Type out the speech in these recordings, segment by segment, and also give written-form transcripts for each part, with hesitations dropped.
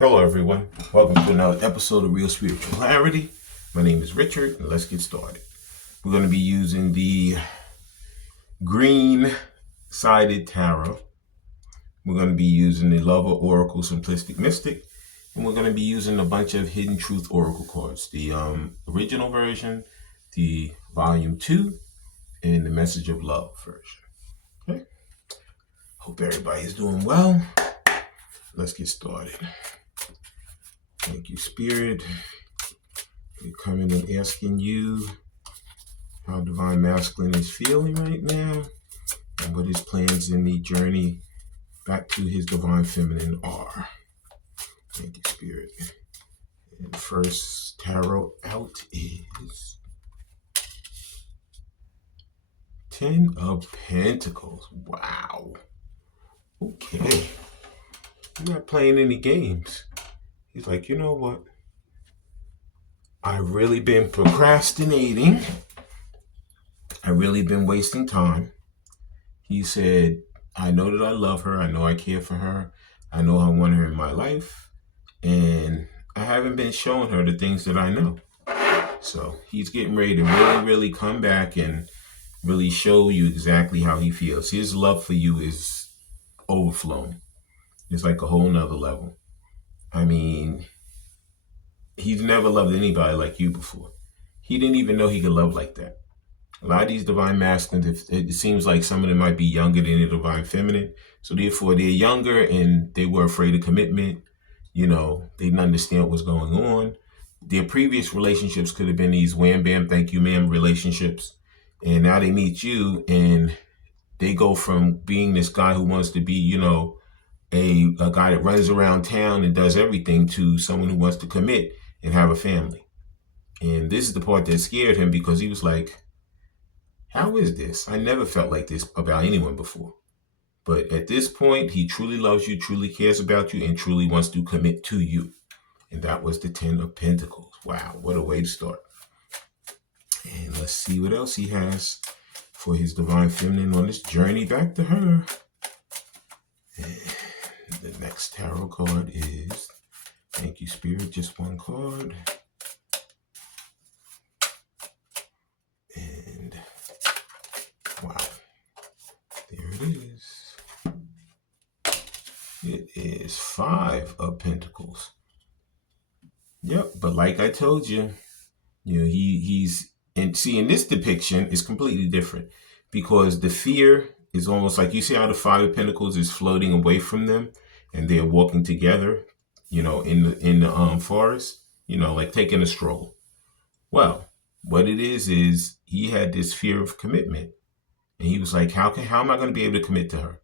Hello, everyone. Welcome to another episode of Real Spiritual Clarity. My name is Richard, and let's get started. We're going to be using the green sided tarot. We're going to be using the Lover Oracle Simplistic Mystic, and we're going to be using a bunch of Hidden Truth Oracle cards. The original version, the Volume 2, and the Message of Love version. Okay. Hope everybody is doing well. Let's get started. Thank you, Spirit. We're coming and asking you how Divine Masculine is feeling right now and what his plans in the journey back to his Divine Feminine are. Thank you, Spirit. And first tarot out is 10 of Pentacles. Wow. Okay. You're not playing any games. He's like, you know what? I've really been procrastinating. I've really been wasting time. He said, I know that I love her. I know I care for her. I know I want her in my life. And I haven't been showing her the things that I know. So he's getting ready to really come back and really show you exactly how he feels. His love for you is overflowing. It's like a whole nother level. I mean, he's never loved anybody like you before. He didn't even know he could love like that. A lot of these Divine Masculines, it seems like some of them might be younger than the Divine Feminine. So therefore, they're younger and they were afraid of commitment. You know, they didn't understand what was going on. Their previous relationships could have been these wham, bam, thank you, ma'am relationships. And now they meet you and they go from being this guy who wants to be, you know, a guy that runs around town and does everything to someone who wants to commit and have a family. And this is the part that scared him because he was like, how is this? I never felt like this about anyone before. But at this point, he truly loves you, truly cares about you, and truly wants to commit to you. And that was the 10 of Pentacles. Wow, what a way to start. And let's see what else he has for his Divine Feminine on this journey back to her. And the next tarot card is, thank you, Spirit, just one card. And wow, there it is. It is 5 of Pentacles. Yep, but like I told you, he's and see in this depiction is completely different because the fear is almost like you see how the 5 of Pentacles is floating away from them and they're walking together, in the forest, like taking a stroll. Well, what it is he had this fear of commitment, and he was like, how am I going to be able to commit to her?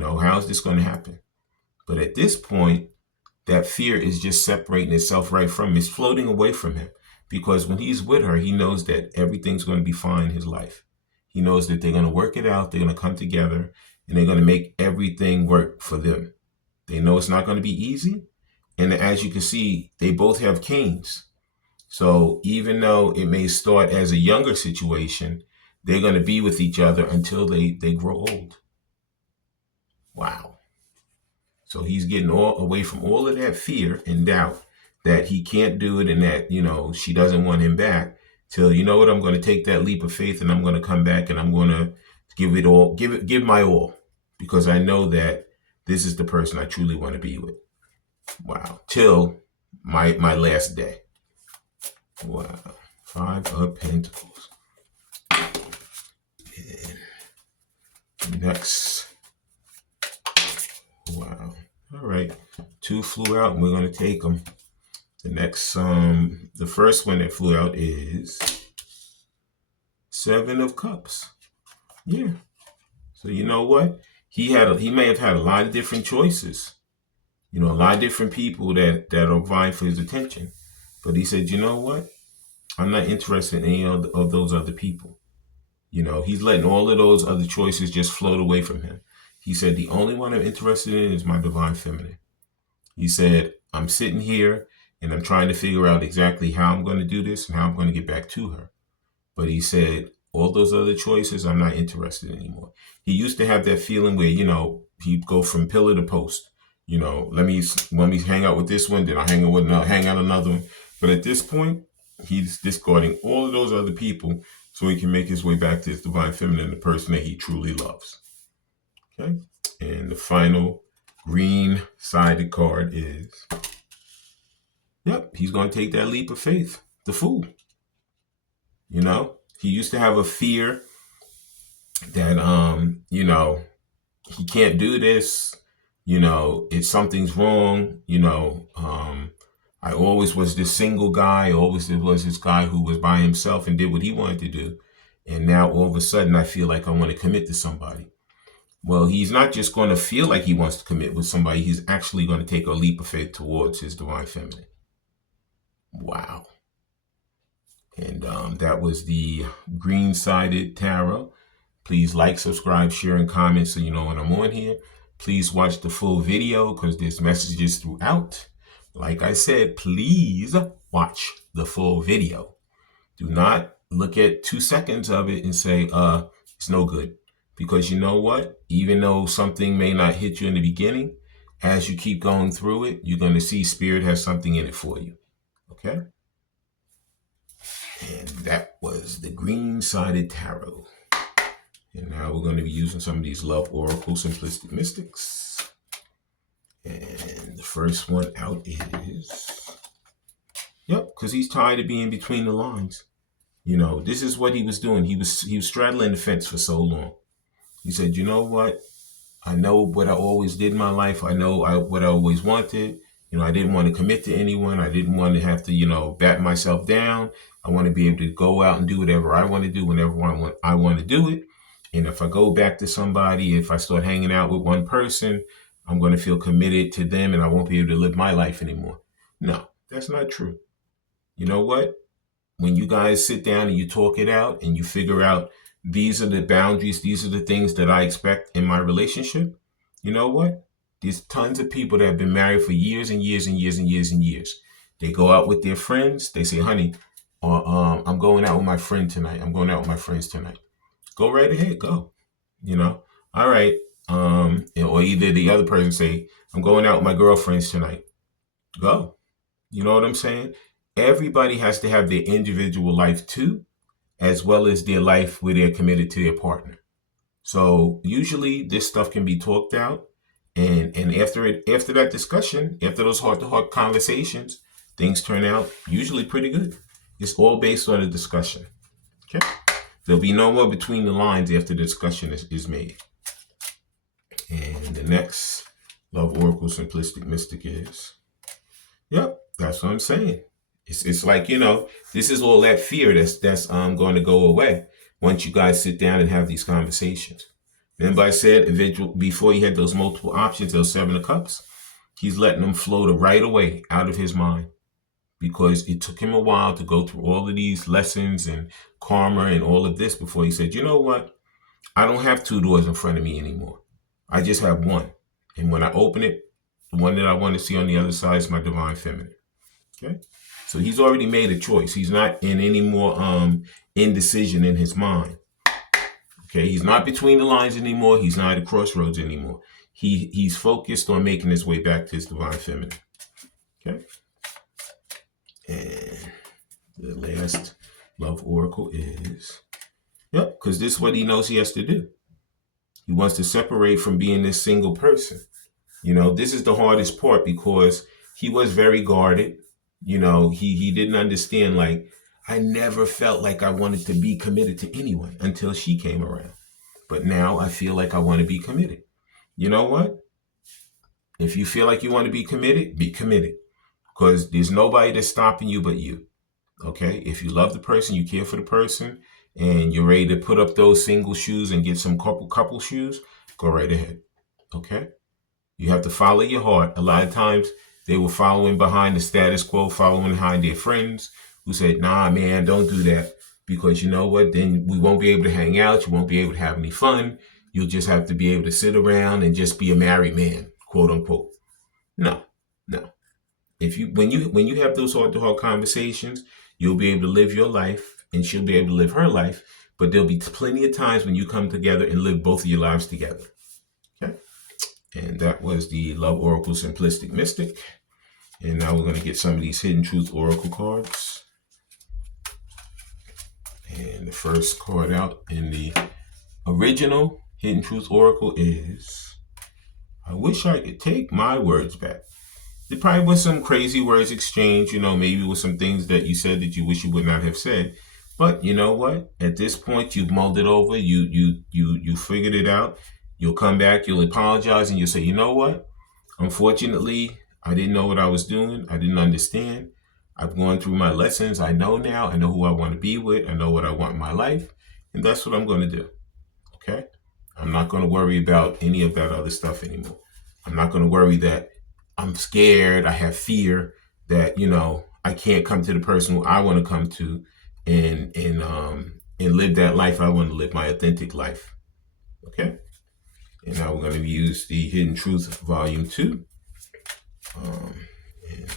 How is this going to happen? But at this point, that fear is just separating itself right from him. It's floating away from him because when he's with her, he knows that everything's going to be fine in his life. He knows that they're going to work it out. They're going to come together and they're going to make everything work for them. They know it's not going to be easy. And as you can see, they both have canes. So even though it may start as a younger situation, they're going to be with each other until they grow old. Wow. So he's getting away from all of that fear and doubt that he can't do it and that, she doesn't want him back till, you know what, I'm going to take that leap of faith and I'm going to come back and I'm going to give my all because I know that this is the person I truly want to be with. Wow. Till my last day. Wow. 5 of Pentacles. And next. Wow. All right. 2 flew out and we're going to take them. The next, the first one that flew out is 7 of Cups. Yeah. So you know what? He may have had a lot of different choices. A lot of different people that are vying for his attention. But he said, you know what? I'm not interested in any of those other people. He's letting all of those other choices just float away from him. He said, the only one I'm interested in is my Divine Feminine. He said, I'm sitting here and I'm trying to figure out exactly how I'm going to do this and how I'm going to get back to her. But he said, all those other choices, I'm not interested in anymore. He used to have that feeling where, he'd go from pillar to post. let me hang out with this one, then I hang out another one. But at this point, he's discarding all of those other people so he can make his way back to his divine feminine, the person that he truly loves. Okay. And the final green sided card is, he's going to take that leap of faith. The Fool. He used to have a fear that, he can't do this. If something's wrong, I always was this single guy. I always was this guy who was by himself and did what he wanted to do. And now all of a sudden I feel like I want to commit to somebody. Well, he's not just going to feel like he wants to commit with somebody. He's actually going to take a leap of faith towards his divine feminine. Wow. And that was the green-sided tarot. Please like, subscribe, share, and comment so you know when I'm on here. Please watch the full video because there's messages throughout. Like I said, please watch the full video. Do not look at 2 seconds of it and say, it's no good. Because you know what? Even though something may not hit you in the beginning, as you keep going through it, you're going to see Spirit has something in it for you. Okay? And that was the green-sided tarot. And now we're going to be using some of these Love Oracle Simplistic Mystics. And the first one out is, because he's tired of being between the lines. This is what he was doing. He was straddling the fence for so long. He said, you know what? I know what I always did in my life. I know what I always wanted. I didn't want to commit to anyone. I didn't want to have to, bat myself down. I want to be able to go out and do whatever I want to do whenever I want to do it. And if I go back to somebody, if I start hanging out with one person, I'm going to feel committed to them and I won't be able to live my life anymore. No, that's not true. You know what? When you guys sit down and you talk it out and you figure out these are the boundaries, these are the things that I expect in my relationship, you know what? There's tons of people that have been married for years and years and years and years and years. They go out with their friends. They say, honey, I'm going out with my friend tonight. I'm going out with my friends tonight. Go right ahead. Go. All right. Or either the other person say, I'm going out with my girlfriends tonight. Go. You know what I'm saying? Everybody has to have their individual life too, as well as their life where they're committed to their partner. So usually this stuff can be talked out. And after that discussion, after those heart-to-heart conversations, things turn out usually pretty good. It's all based on a discussion. Okay? There'll be no more between the lines after the discussion is made. And the next Love Oracle Simplistic Mystic is, that's what I'm saying. It's like, this is all that fear that's going to go away once you guys sit down and have these conversations. Remember I said before he had those multiple options, those 7 of Cups, he's letting them float right away out of his mind because it took him a while to go through all of these lessons and karma and all of this before he said, you know what? I don't have 2 doors in front of me anymore. I just have one. And when I open it, the one that I want to see on the other side is my divine feminine. Okay? So he's already made a choice. He's not in any more indecision in his mind. Okay, he's not between the lines anymore. He's not at a crossroads anymore. He's focused on making his way back to his divine feminine. Okay. And the last Love Oracle is, because this is what he knows he has to do. He wants to separate from being this single person. This is the hardest part because he was very guarded. He didn't understand, like, I never felt like I wanted to be committed to anyone until she came around. But now I feel like I want to be committed. You know what? If you feel like you want to be committed, because there's nobody that's stopping you but you. Okay? If you love the person, you care for the person, and you're ready to put up those single shoes and get some couple shoes, go right ahead. Okay? You have to follow your heart. A lot of times they were following behind the status quo, following behind their friends who said, nah, man, don't do that. Because you know what? Then we won't be able to hang out. You won't be able to have any fun. You'll just have to be able to sit around and just be a married man, quote unquote. No. When you have those heart-to-heart conversations, you'll be able to live your life and she'll be able to live her life. But there'll be plenty of times when you come together and live both of your lives together. Okay? And that was the Love Oracle Simplistic Mystic. And now we're going to get some of these Hidden Truth Oracle cards. And the first card out in the original Hidden Truth Oracle is, I wish I could take my words back. There probably was some crazy words exchanged, maybe with some things that you said that you wish you would not have said. But you know what? At this point, you've mulled it over. You figured it out. You'll come back. You'll apologize, and you'll say, you know what? Unfortunately, I didn't know what I was doing. I didn't understand. I've gone through my lessons. I know now. I know who I want to be with. I know what I want in my life, and that's what I'm going to do. Okay? I'm not going to worry about any of that other stuff anymore. I'm not going to worry that I'm scared. I have fear that, I can't come to the person who I want to come to and live that life I want to live, my authentic life. Okay? And now we're going to use the Hidden Truth Volume 2. And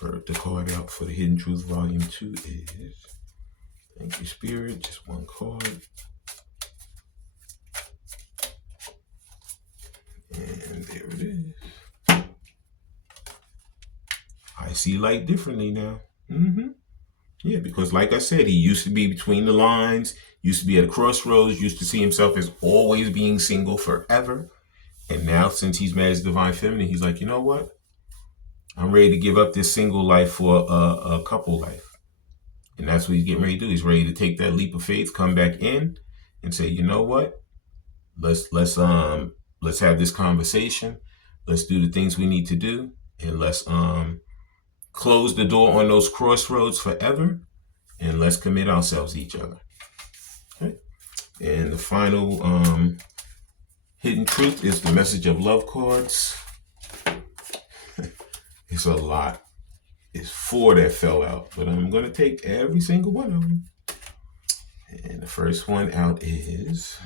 the card out for the Hidden Truth Volume 2 is, thank you, Spirit, just one card. And there it is. I see light differently now. Yeah, because like I said, he used to be between the lines, used to be at a crossroads, used to see himself as always being single forever. And now, since he's met his divine feminine, he's like, you know what? I'm ready to give up this single life for a couple life. And that's what he's getting ready to do. He's ready to take that leap of faith, come back in and say, you know what? Let's have this conversation. Let's do the things we need to do. And let's close the door on those crossroads forever. And let's commit ourselves to each other. Okay? And the final Hidden Truth is the Message of Love cards. It's a lot. It's 4 that fell out, but I'm going to take every single one of them. And the first one out is,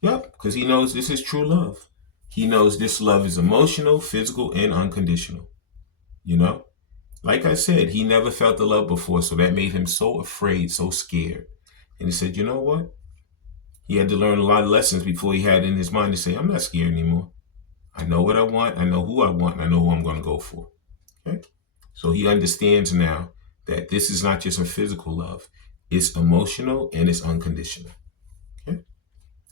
because he knows this is true love. He knows this love is emotional, physical, and unconditional. Like I said, he never felt the love before, so that made him so afraid, so scared. And he said, you know what? He had to learn a lot of lessons before he had in his mind to say, I'm not scared anymore. I know what I want. I know who I want. And I know who I'm going to go for. Okay? So he understands now that this is not just a physical love. It's emotional and it's unconditional. Okay?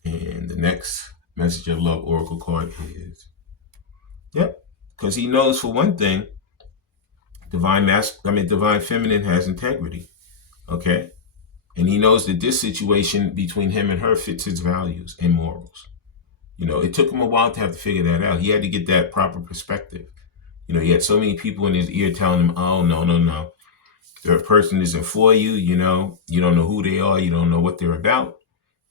And the next Message of Love Oracle card is, because he knows, for one thing, Divine Feminine has integrity. Okay? And he knows that this situation between him and her fits his values and morals. It took him a while to have to figure that out. He had to get that proper perspective. He had so many people in his ear telling him, oh, no. The person isn't for you. You don't know who they are. You don't know what they're about.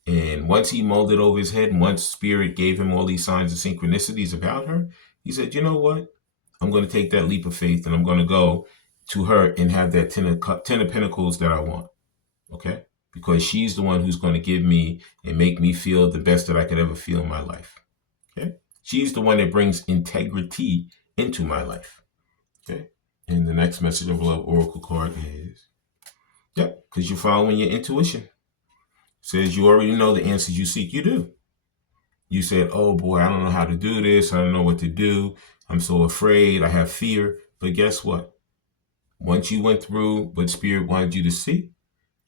And once he molded over his head, and once Spirit gave him all these signs of synchronicities about her, he said, you know what? I'm going to take that leap of faith and I'm going to go to her and have that 10 of Pentacles that I want. Okay? Because she's the one who's going to give me and make me feel the best that I could ever feel in my life. Okay? She's the one that brings integrity into my life. Okay? And the next Message of Love Oracle card is, because you're following your intuition. It says you already know the answers you seek. You do. You said, oh boy, I don't know how to do this. I don't know what to do. I'm so afraid. I have fear. But guess what? Once you went through what Spirit wanted you to see,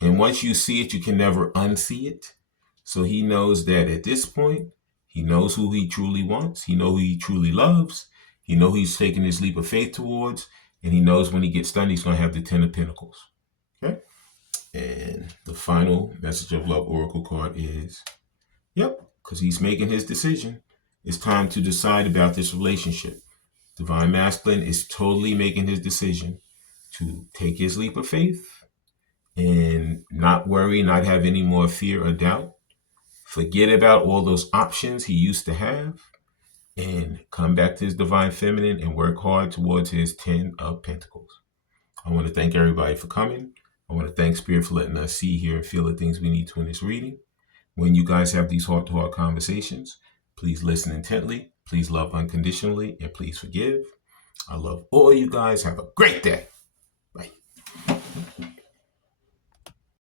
and once you see it, you can never unsee it. So he knows that at this point, he knows who he truly wants. He knows who he truly loves. He knows he's taking this leap of faith towards. And he knows when he gets done, he's going to have the 10 of Pentacles. Okay? And the final Message of Love Oracle card is, because he's making his decision. It's time to decide about this relationship. Divine Masculine is totally making his decision to take his leap of faith and not worry, not have any more fear or doubt. Forget about all those options he used to have and come back to his Divine Feminine and work hard towards his 10 of Pentacles. I want to thank everybody for coming. I want to thank Spirit for letting us see, hear, and feel the things we need to in this reading. When you guys have these heart-to-heart conversations, please listen intently, please love unconditionally, and please forgive. I love all you guys. Have a great day. Bye.